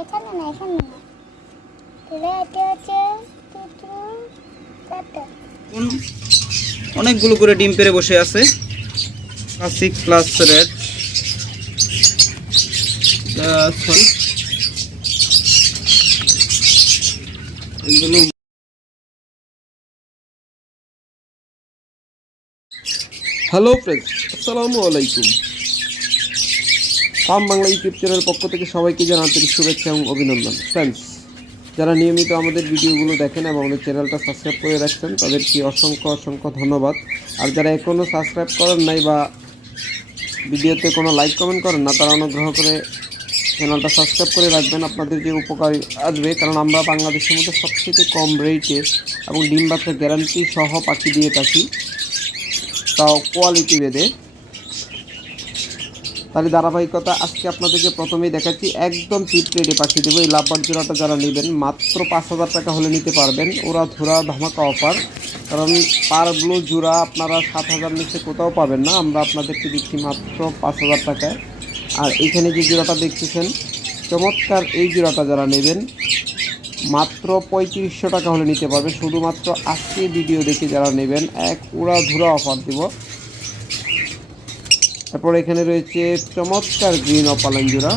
এখানে না এখানে না। তাহলে এটা হচ্ছে অনেকগুলো করে ডিম পেরে বসে আছে। ক্লাসিক প্লাস রেড সরি এগুলো হ্যালো ফ্রেন্ডস আসসালামু আলাইকুম ফার্ম বাংলা ইউটিউব চ্যানেলের পক্ষ থেকে সবাইকে জানাই আন্তরিক শুভেচ্ছা এবং অভিনন্দন। ফ্রেন্ডস যারা নিয়মিত আমাদের ভিডিওগুলো দেখেন এবং আমাদের চ্যানেলটা সাবস্ক্রাইব করে রাখছেন, তাদেরকে অসংখ্য অসংখ্য ধন্যবাদ। আর যারা এখনও সাবস্ক্রাইব করেন নাই বা ভিডিওতে কোনো লাইক কমেন্ট করেন না, তারা অনুগ্রহ করে চ্যানেলটা সাবস্ক্রাইব করে রাখবেন। আপনাদের যে উপকারী আসবে, কারণ আমরা বাংলাদেশের মধ্যে সবচেয়ে কম রেটে এবং ডিম বাচ্চা গ্যারান্টি সহ পাখি দিয়ে থাকি। তাও কোয়ালিটি বেদে তাহলে ধারাবাহিকতা আজকে আপনাদেরকে প্রথমেই দেখাচ্ছি। একদম চিপ রেটে পাঠিয়ে দেবো। এই লাভবার জোড়াটা যারা নেবেন, মাত্র পাঁচ হাজার টাকা হলে নিতে পারবেন। ওরা ধরা ধামাকা অফার কারণ পার ব্লু জোড়া আপনারা সাত হাজার নিচে কোথাও পাবেন না। আমরা আপনাদেরকে দিচ্ছি মাত্র পাঁচ হাজার টাকায়। আর এখানে যে জোড়াটা দেখতেছেন, চমৎকার এই জোড়াটা যারা নেবেন, মাত্র পঁয়ত্রিশশো টাকা হলে নিতে পারবে। শুধুমাত্র আজকে ভিডিও দেখে যারা নেবেন, এক উড়া ধুরা অফার দিব। তারপর এখানে রয়েছে চমৎকার গ্রিন অপালাইন জোড়া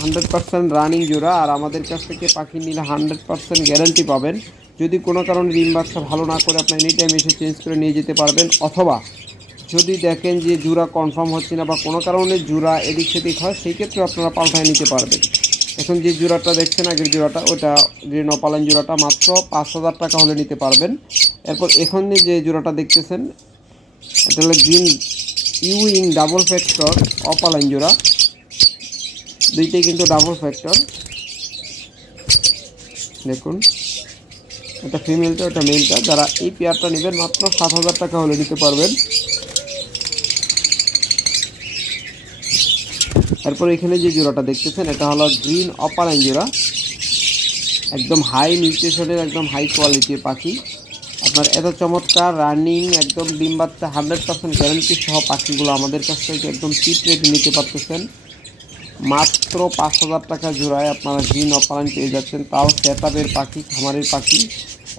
হান্ড্রেড পার্সেন্ট রানিং জোড়া, আর আমাদের কাছ থেকে পাখি নিলে হান্ড্রেড পার্সেন্ট গ্যারান্টি পাবেন। যদি কোনো কারণে ডিম বাচ্চা ভালো না করে আপনি এনি টাইম এসে চেঞ্জ করে নিয়ে যেতে পারবেন, অথবা যদি দেখেন যে জোড়া কনফার্ম হচ্ছে না বা কোনো কারণে জোড়া এদিক সেদিক হয়, সেই ক্ষেত্রে আপনারা পাল্টায় নিতে পারবেন। এখন যে জোড়াটা দেখছেন, আগের জোড়াটা, ওটা গ্রিন অপালাইন জোড়াটা মাত্র পাঁচ হাজার টাকা হলে নিতে পারবেন। এরপর এখন যে জোড়াটা দেখতেছেন, এটা হলো green wing double factor opaline জোড়া। দুইটাই কিন্তু ডাবল ফ্যাক্টর। দেখুন, এটা ফিমেলটা ওটা মেলটা। যারা এই পেয়ারটা নেবেন, মাত্র সাত হাজার টাকা হলে নিতে পারবেন। তারপর এখানে যে জোড়াটা দেখতেছেন, এটা হলো গ্রিন অপালাইন জোড়া। একদম হাই নিউট্রিশনের একদম হাই কোয়ালিটির পাখি। আপনার এত চমৎকার রানিং একদম ডিম বাচ্চা হান্ড্রেড পার্সেন্ট গ্যারান্টি সহ পাখিগুলো আমাদের কাছ থেকে একদম চিপ রেটে নিতে পারতেছেন। মাত্র পাঁচ হাজার টাকা জোড়ায় আপনারা গ্রিন অপালাইন পেয়ে যাচ্ছেন। তাও সেতাবের পাখি, খামারের পাখি।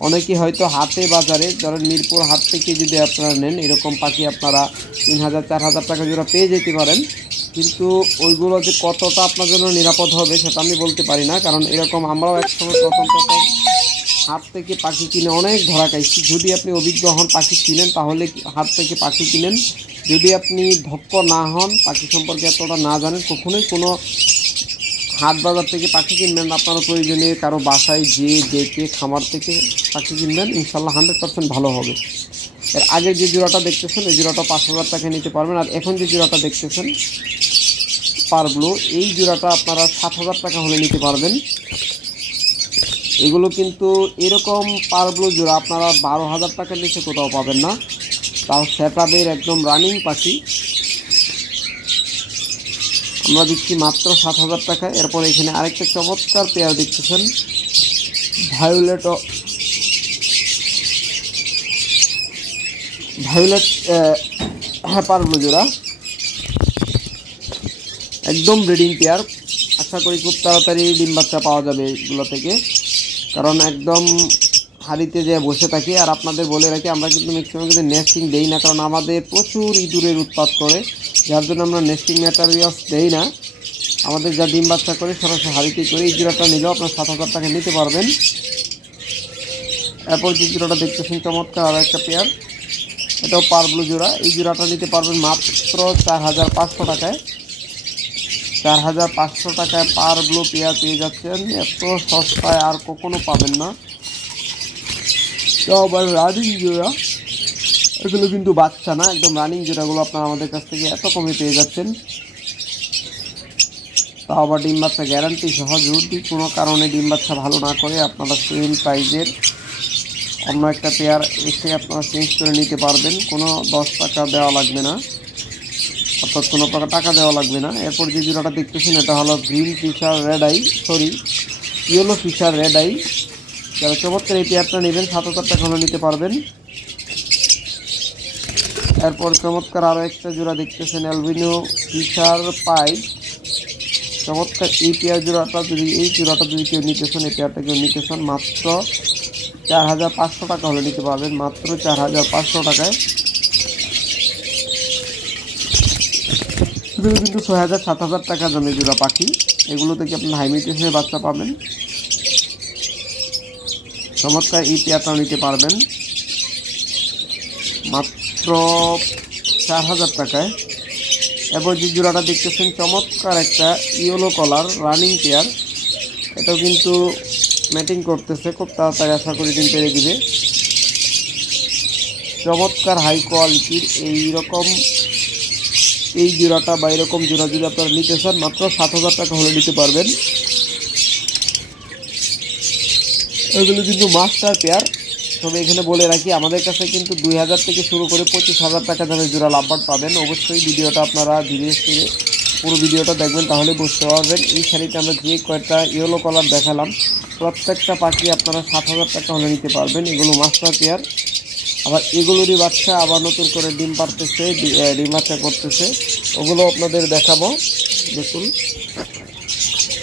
অনেকেই হয়তো হাটে বাজারে, ধরেন মিরপুর হাট থেকে যদি আপনারা নেন, এরকম পাখি আপনারা তিন হাজার, চার হাজার টাকা জোড়া পেয়ে যেতে পারেন। কিন্তু ওইগুলো যে কতটা আপনার জন্য নিরাপদ হবে, সেটা আমি বলতে পারি না। কারণ এরকম আমরাও একসময় প্রথম প্রথম হাট থেকে পাখি কিনে অনেক ধরা খাইছি। যদি আপনি অভিজ্ঞ হন পাখি কিনেন, তাহলে হাত থেকে পাখি কিনেন? যদি আপনি ধক্ক না হন, পাখি সম্পর্কে এতটা না জানেন, কখনোই কোনো হাট বাজার থেকে পাখি কিনবেন আপনার প্রয়োজনীয় কারও বাসায় যেয়ে ডেকে খামার থেকে পাখি কিনবেন, ইনশাল্লাহ হান্ড্রেড পার্সেন্ট ভালো হবে। এর আগের যে জোড়াটা দেখতেছেন, এই জোড়াটা পাঁচ হাজার টাকা নিতে পারবেন। আর এখন যে জোড়াটা দেখতেছেন পার ব্লু এই জোড়াটা আপনারা সাত হাজার টাকা হলে নিতে পারবেন। এগুলো কিন্তু এরকম পার জোড়া, আপনারা বারো হাজার টাকার নিচে কোথাও পাবেন না। তাও সেটাবের একদম রানিং পাখি। আমরা দিচ্ছি মাত্র সাত হাজার টাকা। এরপর এখানে আরেকটা চমৎকার পেয়ার দেখতেছেন। ভায়োলেট ভায়োলেট হ্যাঁ পার ব্লু জোড়া। একদম ব্রিডিং পেয়ার আশা করি খুব তাড়াতাড়ি ডিম বাচ্চা পাওয়া যাবে এগুলো থেকে। কারণ একদম হাড়িতে যে বসে থাকি, আর আপনাদের বলে রাখি, আমরা কিন্তু ম্যাক্সিমাম কিন্তু নেস্টিং দেই না, কারণ আমাদের প্রচুর ইঁদুরের উৎপাত করে, যার জন্য আমরা নেস্টিং ম্যাটারিয়ালস দেই না। আমাদের যা ডিম বাচ্চা করে, সরাসরি হাড়িতে করে, এই নিলেও আপনার সাত হাজার টাকা নিতে পারবেন। এরপর যে জোড়াটা দেখতেছেন, চমৎকার আর একটা পেয়ার। এটাও পার ব্লু জোড়া এই জোড়াটা নিতে পারবেন মাত্র চার হাজার পাঁচশো টাকায়। চার হাজার পাঁচশো টাকায় পার ব্লু পেয়ার পেয়ে যাচ্ছেন। এত সস্তায় আর কখনো পাবেন না। আবার রানিং জোড়া। এগুলো কিন্তু বাচ্চা না, একদম রানিং জোড়াগুলো আপনারা আমাদের কাছ থেকে এত কমে পেয়ে যাচ্ছেন। তা আবার ডিম বাচ্চা গ্যারান্টি সহ, যদি কোনো কারণে ডিম বাচ্চা ভালো না করে, আপনারা সেম প্রাইজের অন্য একটা পেয়ার এসে আপনারা চেঞ্জ করে নিতে পারবেন। কোনো দশ টাকা দেওয়া লাগবে না। অর্থাৎ কোনো প্রকার টাকা দেওয়া লাগবে না। এরপর যে জোড়াটা দেখতেছেন এটা হলো green Fischer red eye, sorry, yellow Fischer red eye. যারা চমৎকার এই পেয়ারটা নেবেন, সাত হাজার টাকা হলে নিতে পারবেন। এরপর চমৎকার আরও একটা জোড়া দেখতেছেন, অ্যালবিনো ফিশার পাই। চমৎকার এই পেয়ার জোড়াটা যদি, এই জোড়াটা যদি কেউ নিতে চান, এই পেয়ারটা কেউ নিতে চান, মাত্র চার হাজার পাঁচশো টাকা হলে নিতে পারবেন, মাত্র চার হাজার পাঁচশো টাকায়। এগুলো কিন্তু ছয় হাজার, সাত হাজার টাকা দামে জোড়া পাখি। এগুলো থেকে আপনি হাইমিটেশনের বাচ্চা পাবেন। চমৎকার এই পেয়ারটাও নিতে পারবেন। মাত্র চার হাজার টাকায়। এবার যে জোড়াটা দেখতেছেন, চমৎকার একটা ইয়েলো কলার রানিং পেয়ার এটাও কিন্তু ম্যাটিং করতেছে, খুব তাড়াতাড়ি আশা করি ডিম পেরে দিবে। চমৎকার হাই কোয়ালিটির এই রকম এই জোড়াটা বা এরকম জোড়া যদি আপনারা নিতে চান, মাত্র সাত হাজার টাকা হলে নিতে পারবেন। এগুলো কিন্তু মাস্টার পেয়ার। তবে এখানে বলে রাখি, আমাদের কাছে কিন্তু দুই হাজার থেকে শুরু করে পঁচিশ হাজার টাকা দামের জোড়া লাভবার্ড পাবেন। অবশ্যই ভিডিওটা আপনারা ধীরে ধীরে পুরো ভিডিওটা দেখবেন, তাহলে বুঝতে পারবেন। এই শাড়িতে আমরা যে কয়েকটা ইয়েলো কালার দেখালাম, প্রত্যেকটা পাখি আপনারা সাত হাজার টাকা হলে নিতে পারবেন। এগুলো মাস্টার পেয়ার। আবার এগুলোরই বাচ্চা আবার নতুন করে ডিম পারতেছে ডিম বাচ্চা করতেছে। ওগুলো আপনাদের দেখাবো। দেখুন।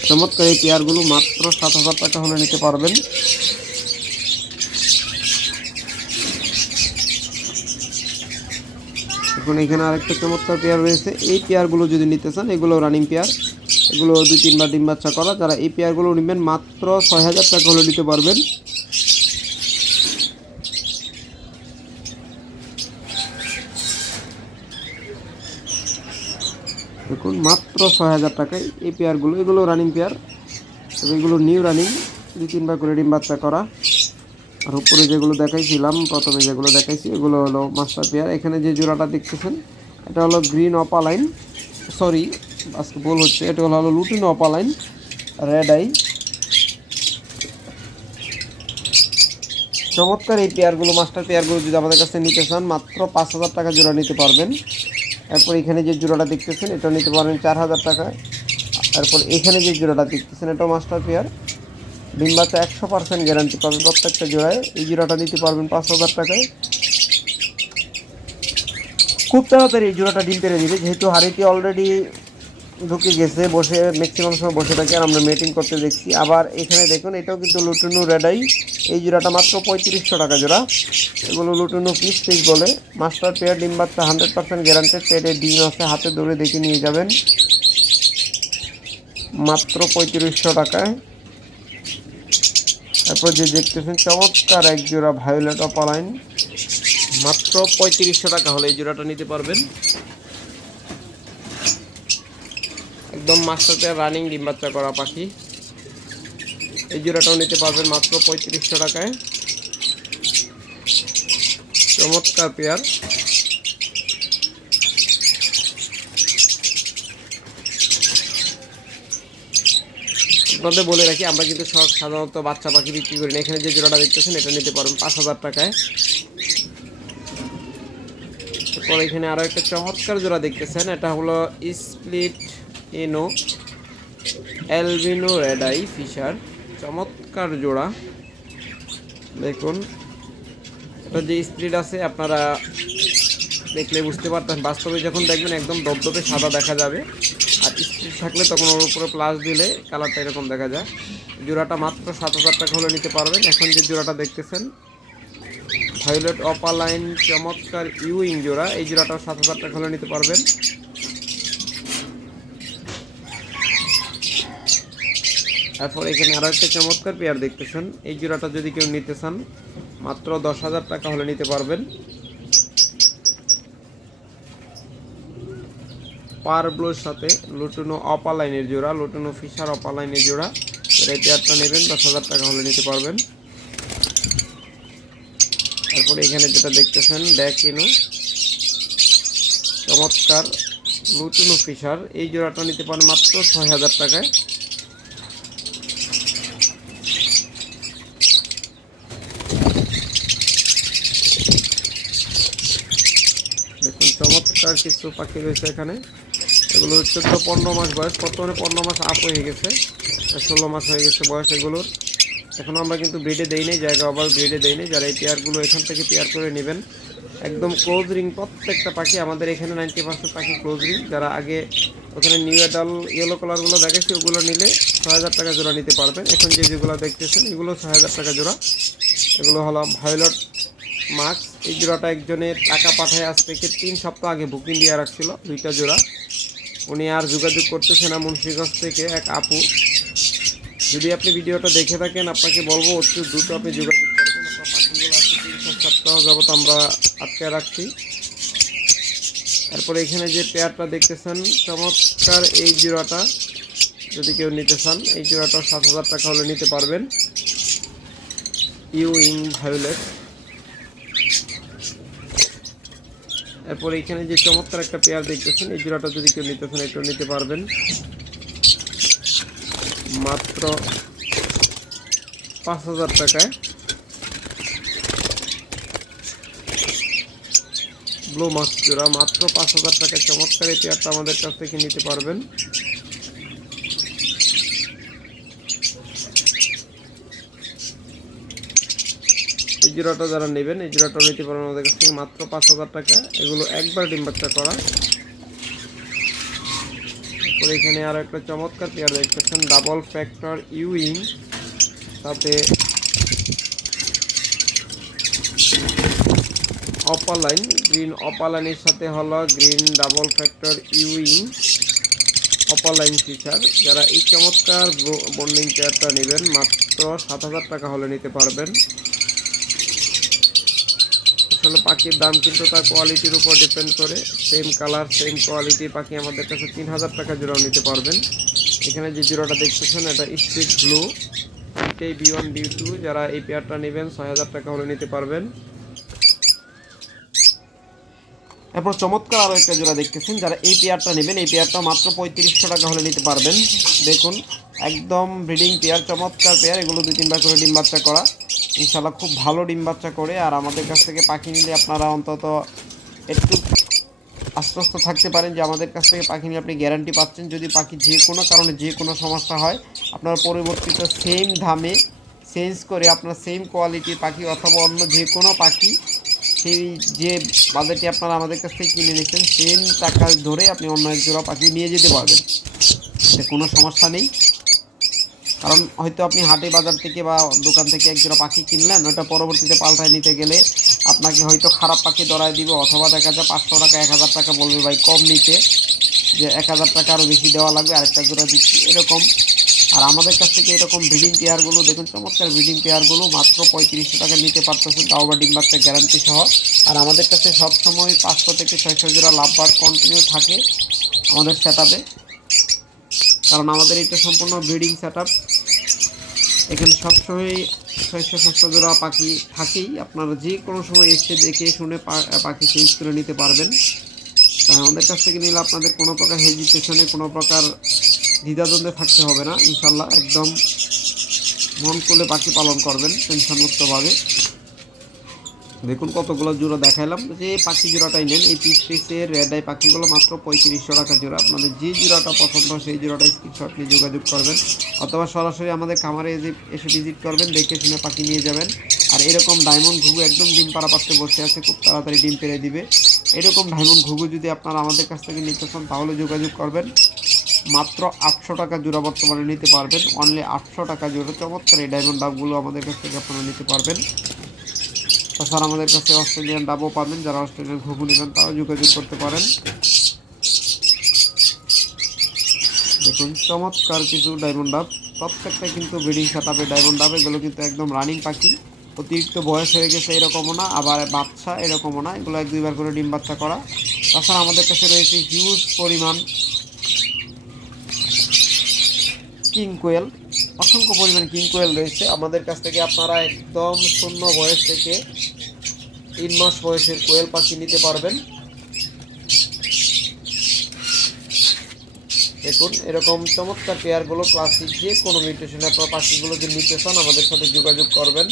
চমৎকার এই পেয়ারগুলো মাত্র সাত হাজার টাকা হলে নিতে পারবেন। এখন এখানে আরেকটা চমৎকার পেয়ার রয়েছে। এই পেয়ারগুলো যদি নিতে চান, এগুলো রানিং পেয়ার। এগুলো দুই তিনবার ডিম বাচ্চা করা। যারা এই পেয়ারগুলো নেবেন, মাত্র ছয় হাজার টাকা হলে নিতে পারবেন। দেখুন, মাত্র ছয় হাজার টাকায় এই পেয়ারগুলো, এগুলো রানিং পেয়ার, তবে এগুলো নিউ রানিং দুই তিনবার করে ডিম বাচ্চা করা। আর উপরে যেগুলো দেখাইছিলাম, প্রথমে যেগুলো দেখাইছি, এগুলো হলো মাস্টার পেয়ার। এখানে যে জোড়াটা দেখতেছেন, এটা হলো গ্রিন অপালাইন সরি আজকে বল হচ্ছে, এটা হলো লুটিন অপালাইন রেড আই চমৎকার এই পেয়ারগুলো মাস্টার পেয়ারগুলো যদি আমাদের কাছে নিতে চান, মাত্র পাঁচ হাজার টাকা জোড়া নিতে পারবেন। এরপর এখানে যে জোড়াটা দেখতেছেন এটা নিতে পারবেন চার হাজার টাকায় এরপর এখানে যে জোড়াটা দেখতেছেন, এটাও মাস্টার পেয়ার ডিম্বাতে একশো পার্সেন্ট গ্যারান্টি পাবেন প্রত্যেকটা জোড়ায় এই জোড়াটা নিতে পারবেন পাঁচ হাজার টাকায়। খুব তাড়াতাড়ি এই জোড়াটা ডিম পেরে দিবে, যেহেতু হাড়িটি অলরেডি ঢুকে গেছে, বসে ম্যাক্সিমাম সময় বসে থাকে আর আমরা মেটিং করতে দেখছি। আবার এখানে দেখুন, এটাও কিন্তু লুটুনু রেডাই এই জোড়াটা মাত্র পঁয়ত্রিশশো টাকা জোড়া। এগুলো লুটুনু পিস পিস বলে? মাস্টার পেয়ার ডিম বাচ্চা হান্ড্রেড পার্সেন্ট গ্যারান্টেড পেটে ডিম আছে, হাতে ধরে দেখে নিয়ে যাবেন। মাত্র পঁয়ত্রিশশো টাকায়। তারপর যে দেখতেছেন, চমৎকার এক জোড়া ভায়োলেট অপালাইন মাত্র পঁয়ত্রিশশো টাকা হলে এই জোড়াটা নিতে পারবেন। একদম পেয়ার রানিং ডিম বাচ্চা করা পাখি। এই জোড়াটাও নিতে পারবেন মাত্র পঁয়ত্রিশশো টাকায়। চমৎকার পেয়ার। আপনাদের বলে রাখি, আমরা কিন্তু সব সাধারণত বাচ্চা পাখি বিক্রি করি না। এখানে যে জোড়াটা দেখতেছেন, এটা নিতে পারবেন পাঁচ হাজার টাকায়। তারপর এখানে আরও একটা চমৎকার জোড়া দেখতেছেন, এটা হলো স্প্লিট এনো, অ্যালবিনো রেড আই ফিশার, চমৎকার জোড়া। দেখুন, এটা যে স্প্লিট আছে, আপনারা দেখলে বুঝতে পারতেন। বাস্তবে যখন দেখবেন একদম দপদপে সাদা দেখা যাবে, আর স্প্লিট থাকলে তখন ওর উপরে প্লাস দিলে কালারটা এরকম দেখা যায়। জোড়াটা মাত্র সাত হাজার টাকা হলে নিতে পারবেন। এখন যে জোড়াটা দেখতেছেন, ভায়োলেট অপালাইন চমৎকার ইউইং জোড়া, এই জোড়াটাও সাত হাজার টাকা হলে নিতে পারবেন। তারপর এখানে আরও একটা চমৎকার পেয়ার দেখতেছেন। এই জোড়াটা যদি কেউ নিতে চান, মাত্র দশ হাজার টাকা হলে নিতে পারবেন। পার ব্লোর সাথে লুটুনো অপালাইনের জোড়া, লুটুনো ফিশার অপালাইনের জোড়া। এই পেয়ারটা নেবেন দশ হাজার টাকা হলে নিতে পারবেন। তারপরে এখানে যেটা দেখতেছেন ড্যাকিনো চমৎকার লুটুনো ফিশার। এই জোড়াটা নিতে পারেন মাত্র ছয় হাজার টাকায় দেখুন চমৎকার কিছু পাখি রয়েছে এখানে। এগুলো হচ্ছে তো পনেরো মাস বয়স। বর্তমানে পনেরো মাস আপ হয়ে গেছে। ষোলো মাস হয়ে গেছে বয়স এগুলোর। এখন আমরা কিন্তু ব্রিডে দেই নাই, জায়গা আবার ব্রিডে দেই নাই। যারা এই পেয়ারগুলো এখান থেকে পেয়ার করে নেবেন, একদম ক্লোজ রিং প্রত্যেকটা পাখি, আমাদের এখানে নাইনটি পার্সেন্ট পাখি ক্লোজ রিং যারা আগে ওখানে নিউ এডাল ইয়েলো কালারগুলো দেখেছি ওগুলো নিলে ছয় হাজার টাকা জোড়া নিতে পারবেন। এখন যে যেগুলো দেখতেছেন, এগুলো ছয় হাজার টাকা জোড়া। এগুলো হলো ভায়োলট মাস্ক এই জোড়াটা একজনের টাকা পাঠায় আজ থেকে তিন সপ্তাহ আগে বুকিং দিয়ে রাখছিল, দুইটা জোড়া। উনি আর যোগাযোগ করতেছে না মুন্সিগঞ্জ থেকে এক আপু। যদি আপনি ভিডিওটা দেখে থাকেন, আপনাকে বলব, অতি দ্রুত আপনি যোগাযোগ করবেন। আপনার পাখিগুলো আজকে তিন সপ্তাহ যাবত আমরা আটকে রাখছি। তারপরে এখানে যে পেয়ারটা দেখতেছেন, চমৎকার এই জোড়াটা। যদি কেউ নিতে চান, এই জোড়াটা সাত হাজার টাকা হলে নিতে পারবেন। ইউ ইং ভায়োলেট। এরপরে এইখানে যে চমৎকার একটা পেয়ার দেখতেছেন, এই জোড়াটা যদি কেউ নিতে চান, একটু নিতে পারবেন। মাত্র পাঁচ হাজার টাকায়। ব্লো মাস্ক জোড়া, মাত্র পাঁচ হাজার টাকায় চমৎকার এই পেয়ারটা আমাদের কাছ থেকে নিতে পারবেন। এই জোড়াটা যারা নেবেন, এই জোড়াটা নিতে পারেন আমাদের কাছ থেকে মাত্র পাঁচ হাজার টাকা। এগুলো একবার ডিম বাচ্চা করা। তারপরে এখানে আরও একটা চমৎকার পেয়ার দেখতেছেন, ডাবল ফ্যাক্টর ইউইং। তাতে অপালাইন, গ্রিন অপালাইনের সাথে হলো green double factor wing. Opaline feature, যারা এই চমৎকার বন্ডিং চেয়ারটা নেবেন, মাত্র সাত হাজার টাকা হলে নিতে পারবেন। আসলে পাখির দাম কিন্তু তার কোয়ালিটির উপর ডিপেন্ড করে। সেম কালার সেম কোয়ালিটির পাখি আমাদের কাছে তিন হাজার টাকা জোড়াও নিতে পারবেন। এখানে যে জোড়াটা দেখতেছেন, এটা স্ট্রিট ব্লু এটাই বি ওয়ান বি টু যারা এই পেয়ারটা নেবেন ছয় হাজার টাকা হলে নিতে পারবেন। এরপর চমৎকার আরও একটা জোড়া দেখতেছেন, যারা এই পেয়ারটা নেবেন, এই পেয়ারটা মাত্র পঁয়ত্রিশশো টাকা হলে নিতে পারবেন। দেখুন একদম ব্রিডিং পেয়ার, চমৎকার পেয়ার। এগুলো দুই তিনবার করে ডিম বাচ্চা করা। ইনশাল্লাহ খুব ভালো ডিম বাচ্চা করে। আর আমাদের কাছ থেকে পাখি নিলে আপনারা অন্তত একটু আশ্বস্ত থাকতে পারেন যে আমাদের কাছ থেকে পাখি নিয়ে আপনি গ্যারান্টি পাচ্ছেন। যদি পাখি যে কোনো কারণে যে কোনো সমস্যা হয়, আপনার পরিবর্তিত সেম দামে চেঞ্জ করে আপনার সেম কোয়ালিটির পাখি অথবা অন্য যে কোনো পাখি, সেই যে বাজেটে আপনারা আমাদের কাছ থেকে কিনে নিচ্ছেন সেম টাকা ধরে আপনি অন্য এক জোড়া পাখি নিয়ে যেতে পারবেন। এতে কোনো সমস্যা নেই। কারণ হয়তো আপনি হাটে বাজার থেকে বা দোকান থেকে এক জোড়া পাখি কিনলেন, ওটা পরবর্তীতে পাল্টায় নিতে গেলে আপনাকে হয়তো খারাপ পাখি ধরায় দিবে অথবা দেখা যায় পাঁচশো টাকা, এক হাজার টাকা বলবে ভাই কম নিতে, যে এক হাজার টাকা আরও বেশি দেওয়া লাগবে, আরেকটা জোড়া দিচ্ছি, এরকম। আর আমাদের কাছ থেকে এরকম ব্রিডিং পেয়ারগুলো দেখুন চমৎকার ব্রিডিং পেয়ারগুলো মাত্র পঁয়ত্রিশশো টাকা নিতে পারতেছেন তাও বা ডিম বাচ্চা গ্যারান্টি সহ। আর আমাদের কাছে সবসময় পাঁচশো থেকে ছয়শো জোড়া লাভবার কন্টিনিউ থাকে আমাদের সেট কারণ আমাদের এটা সম্পূর্ণ ব্রিডিং সেট এখানে সবসময় ছয়শো সাতশো জোড়া পাখি থাকেই। আপনারা যে কোনো সময় এসে দেখে শুনে পাখি চেঞ্জ করে নিতে পারবেন। তাই আমাদের কাছ থেকে নিলে আপনাদের কোনো প্রকার হেজিটেশনে কোনো প্রকার দ্বিধাদ্বন্দ্বে থাকতে হবে না। ইনশাল্লাহ একদম মন খুলে পাখি পালন করবেন টেনশনমুক্তভাবে দেখুন কতগুলো জোড়া দেখাইলাম। যে পাখি জোড়াটাই নেন, এই পিস পিসের রেড আই পাখিগুলো মাত্র পঁয়ত্রিশশো টাকা জোড়া। আপনাদের যে জোড়াটা পছন্দ হয়, সেই জোড়াটা স্ক্রিনশট নিয়ে যোগাযোগ করবেন। অথবা সরাসরি আমাদের খামারে এসে ভিজিট করবেন, দেখে শুনে পাখি নিয়ে যাবেন। আর এরকম ডায়মন্ড ঘুঘু একদম ডিম পাড়া পাত্রে বসে আছে, খুব তাড়াতাড়ি ডিম পেরে দিবে। এরকম ডায়মন্ড ঘুঘু যদি আপনারা আমাদের কাছ থেকে নিতে চান, তাহলে যোগাযোগ করবেন। মাত্র আটশো টাকা জোড়া বর্তমানে নিতে পারবেন। অনলি আটশো টাকা জোড়া। চমৎকার এই ডায়মন্ড ডাবগুলো আমাদের কাছ থেকে আপনারা নিতে পারবেন। তাছাড়া আমাদের কাছে অস্ট্রেলিয়ান ডাবও পাবেন, যারা অস্ট্রেলিয়ান ঘুঘু নেবেন, তারাও যোগাযোগ করতে পারেন। দেখুন, চমৎকার কিছু ডায়মন্ড ডাব। প্রত্যেকটা কিন্তু ব্রিডিং সেটাপে ডায়মন্ড ডাব, এগুলো কিন্তু একদম রানিং পাখি। অতিরিক্ত বয়স হয়ে গেছে এরকমও না, আবার বাচ্চা এরকমও না, এগুলো এক দুইবার করে ডিম বাচ্চা করা। তাছাড়া আমাদের কাছে রয়েছে হিউজ পরিমাণ কিং কোয়েল, অসংখ্য পরিমাণ কিং কোয়েল রয়েছে। আমাদের কাছ থেকে আপনারা একদম শূন্য বয়স থেকে তিন মাস বয়সের কোয়েল পাখি নিতে পারবেন। দেখুন, এরকম চমৎকার পেয়ারগুলো ক্লাসিক যে কোনো মিউটেশন আপনার পাখিগুলো যদি নিতে চান আমাদের সাথে যোগাযোগ করবেন।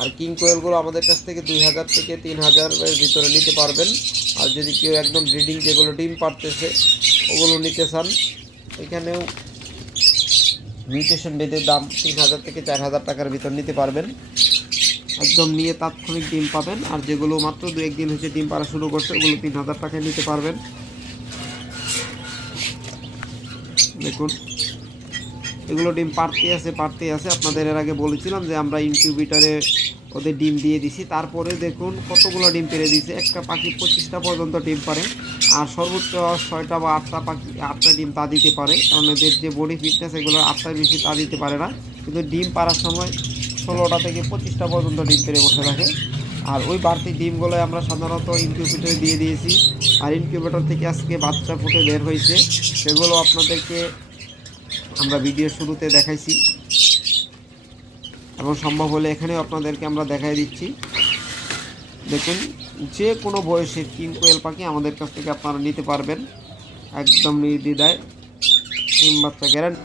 আর কিং কোয়েলগুলো আমাদের কাছ থেকে দুই হাজার থেকে তিন হাজারের ভিতরে নিতে পারবেন। আর যদি কেউ একদম ব্রিডিং যেগুলো ডিম পারতেছে ওগুলো নিতে চান, এখানেও মিউটেশন বেদের দাম তিন হাজার থেকে চার হাজার টাকার ভিতর নিতে পারবেন। একদম নিয়ে তাৎক্ষণিক ডিম পাবেন। আর যেগুলো মাত্র দু একদিন হচ্ছে ডিম পাড়া শুরু করছে, ওগুলো তিন হাজার টাকায় নিতে পারবেন। দেখুন। এগুলো ডিম পারতে আছে পারতে আছে। আপনাদের এর আগে বলেছিলাম যে আমরা ইনকিউবেটারে ওদের ডিম দিয়ে দিছি। তারপরে দেখুন কতগুলো ডিম পেরে দিয়েছে। একটা পাখি পঁচিশটা পর্যন্ত ডিম পারে আর সর্বোচ্চ ছয়টা বা আটটা পাখি, আটটা ডিম তা দিতে পারে। কারণ এদের যে বডি ফিটনেস, এগুলো আটটার বেশি তা দিতে পারে না। কিন্তু ডিম পাড়ার সময় ষোলোটা থেকে পঁচিশটা পর্যন্ত ডিম পেরে বসে থাকে। আর ওই বাড়তি ডিমগুলো আমরা সাধারণত ইনকিউবেটরে দিয়ে দিয়েছি। আর ইনকিউবেটর থেকে আজকে বাচ্চা ফুটে বের হয়েছে, সেগুলো আপনাদেরকে আমরা ভিডিও শুরুতে দেখাইছি। এবং সম্ভব হলে এখানেও আপনাদেরকে আমরা দেখাই দিচ্ছি। দেখুন, যে কোনো বয়সের কিং কোয়েল পাখি আমাদের কাছ থেকে আপনারা নিতে পারবেন। একদম নির্দ্বিধায় ডিম বাচ্চা গ্যারান্টি